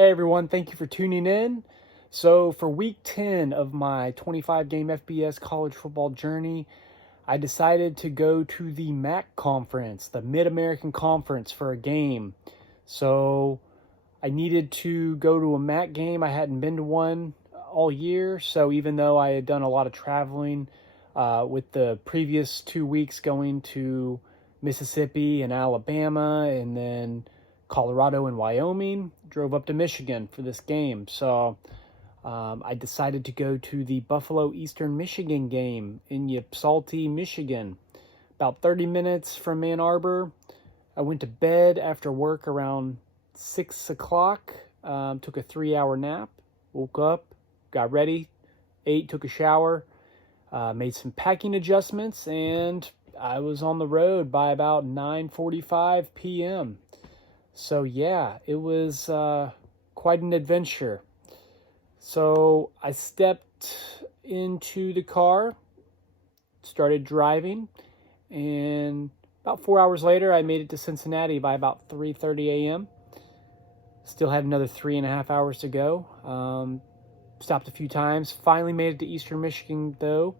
Hey everyone, thank you for tuning in. So, for week 10 of my 25-game FBS college football journey, I decided to go to the MAC conference, the Mid-American Conference, for a game. So, I needed to go to a MAC game. I hadn't been to one all year, so even though I had done a lot of traveling with the previous 2 weeks going to Mississippi and Alabama and then Colorado and Wyoming, drove up to Michigan for this game. So I decided to go to the Buffalo Eastern Michigan game in Ypsilanti, Michigan, about 30 minutes from Ann Arbor. I went to bed after work around 6 o'clock, took a 3-hour nap, woke up, got ready, ate, took a shower, made some packing adjustments, and I was on the road by about 9:45 p.m. So yeah, it was quite an adventure. So I stepped into the car, started driving, and about 4 hours later, I made it to Cincinnati by about 3:30 a.m. Still had another 3.5 hours to go. Stopped a few times. Finally made it to Eastern Michigan, though,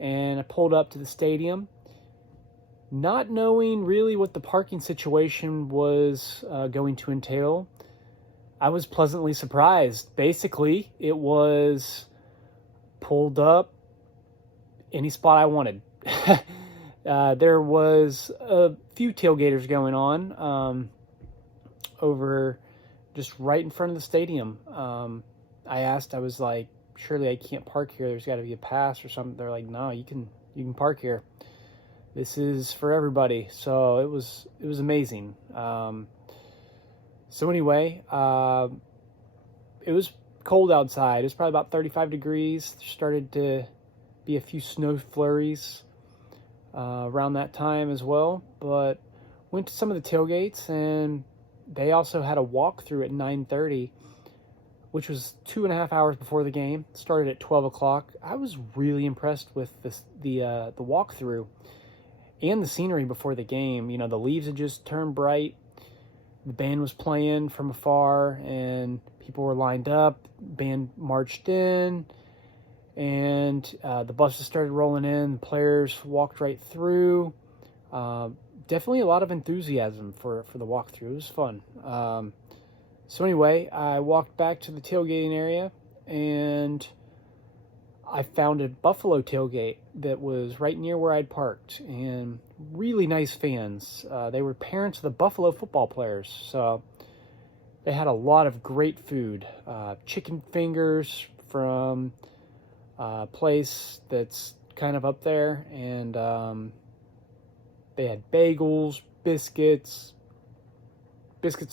and I pulled up to the stadium. Not knowing really what the parking situation was going to entail, I was pleasantly surprised. Basically, it was pulled up any spot I wanted. There was a few tailgaters going on over just right in front of the stadium. I asked, I was like, surely I can't park here. There's got to be a pass or something. They're like, no, you can park here. This is for everybody. So it was amazing. So anyway, it was cold outside. It was probably about 35 degrees. There started to be a few snow flurries around that time as well. But went to some of the tailgates, and they also had a walkthrough at 9:30, which was 2.5 hours before the game. Started at 12 o'clock. I was really impressed with the walkthrough and the scenery before the game. You know, the leaves had just turned bright. The band was playing from afar, and people were lined up. Band marched in, and the buses started rolling in. The players walked right through. Definitely a lot of enthusiasm for the walkthrough. It was fun. So anyway, I walked back to the tailgating area, and I found a Buffalo tailgate that was right near where I'd parked, and really nice fans. They were parents of the Buffalo football players, so they had a lot of great food. Chicken fingers from a place that's kind of up there, and they had bagels, biscuits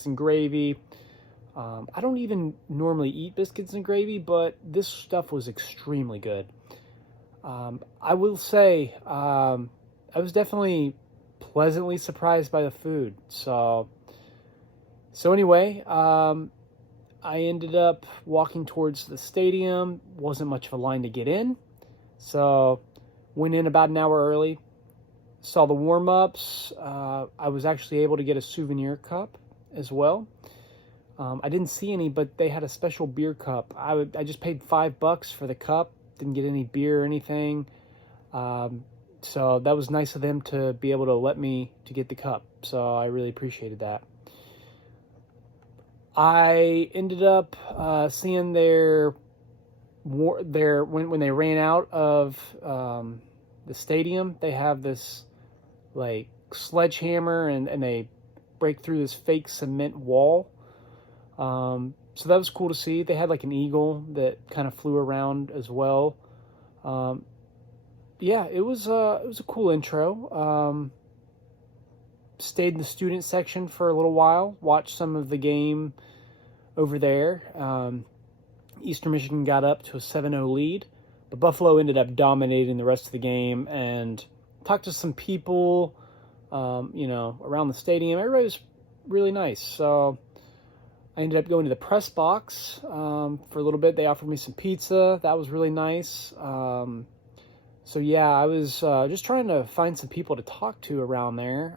and gravy. I don't even normally eat biscuits and gravy, but this stuff was extremely good. I will say, I was definitely pleasantly surprised by the food. So anyway, I ended up walking towards the stadium. Wasn't much of a line to get in, so went in about an hour early. Saw the warm-ups. I was actually able to get a souvenir cup as well. I didn't see any, but they had a special beer cup. I just paid $5 for the cup. Didn't get any beer or anything. So that was nice of them to be able to let me to get the cup. So I really appreciated that. I ended up seeing when they ran out of the stadium, they have this like sledgehammer and they break through this fake cement wall. So that was cool to see. They had like an eagle that kind of flew around as well. Yeah, it was a cool intro. Stayed in the student section for a little while. Watched some of the game over there. Eastern Michigan got up to a 7-0 lead, but Buffalo ended up dominating the rest of the game. And talked to some people, around the stadium. Everybody was really nice. So I ended up going to the press box for a little bit. They offered me some pizza. That was really nice. So yeah, I was just trying to find some people to talk to around there,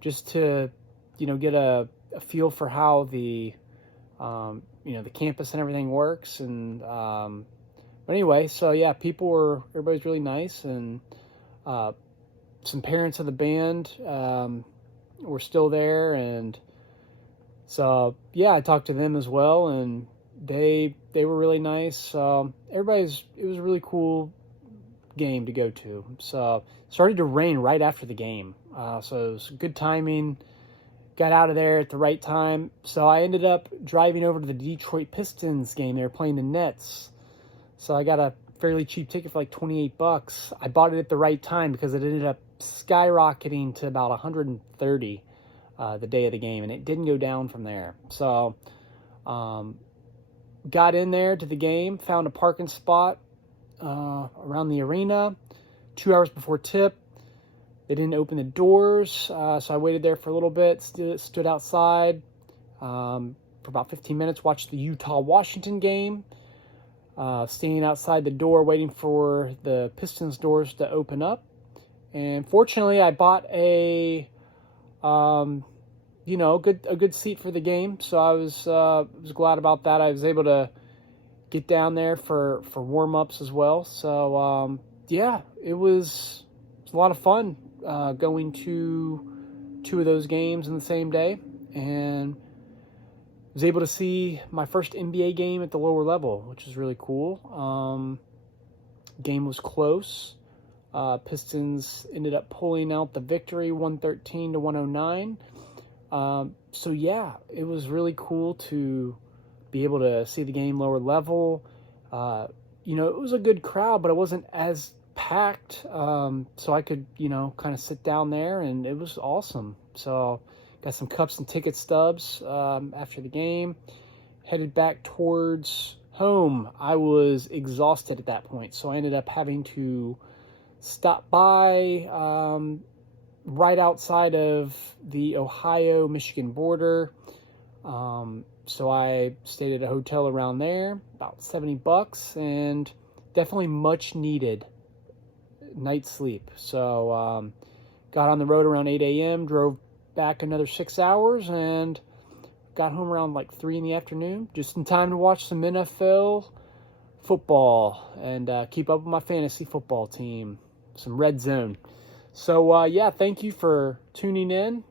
just to, get a a feel for how the the campus and everything works. And but anyway, so yeah, everybody's really nice, and some parents of the band were still there, and so yeah, I talked to them as well, and they were really nice. It was a really cool game to go to. So it started to rain right after the game, so it was good timing. Got out of there at the right time. So I ended up driving over to the Detroit Pistons game. They were playing the Nets. So I got a fairly cheap ticket for like $28. I bought it at the right time because it ended up skyrocketing to about 130 the day of the game, and it didn't go down from there. So got in there to the game, found a parking spot around the arena 2 hours before tip. They didn't open the doors, so I waited there for a little bit, stood outside for about 15 minutes, watched the Utah-Washington game, standing outside the door waiting for the Pistons doors to open up. And fortunately, I bought a good seat for the game, so I was glad about that. I was able to get down there for warm-ups as well. So yeah, it was a lot of fun going to 2 of those games in the same day, and was able to see my first NBA game at the lower level, which is really cool. Game was close. Pistons ended up pulling out the victory, 113 to 109. So yeah, it was really cool to be able to see the game lower level. It was a good crowd, but it wasn't as packed, so I could kind of sit down there, and it was awesome. So got some cups and ticket stubs after the game, headed back towards home. I was exhausted at that point, so I ended up having to stop by right outside of the Ohio-Michigan border. So I stayed at a hotel around there, about $70, and definitely much needed night's sleep. So got on the road around 8 a.m., drove back another 6 hours, and got home around like 3 in the afternoon, just in time to watch some NFL football and keep up with my fantasy football team, some red zone. So yeah, thank you for tuning in.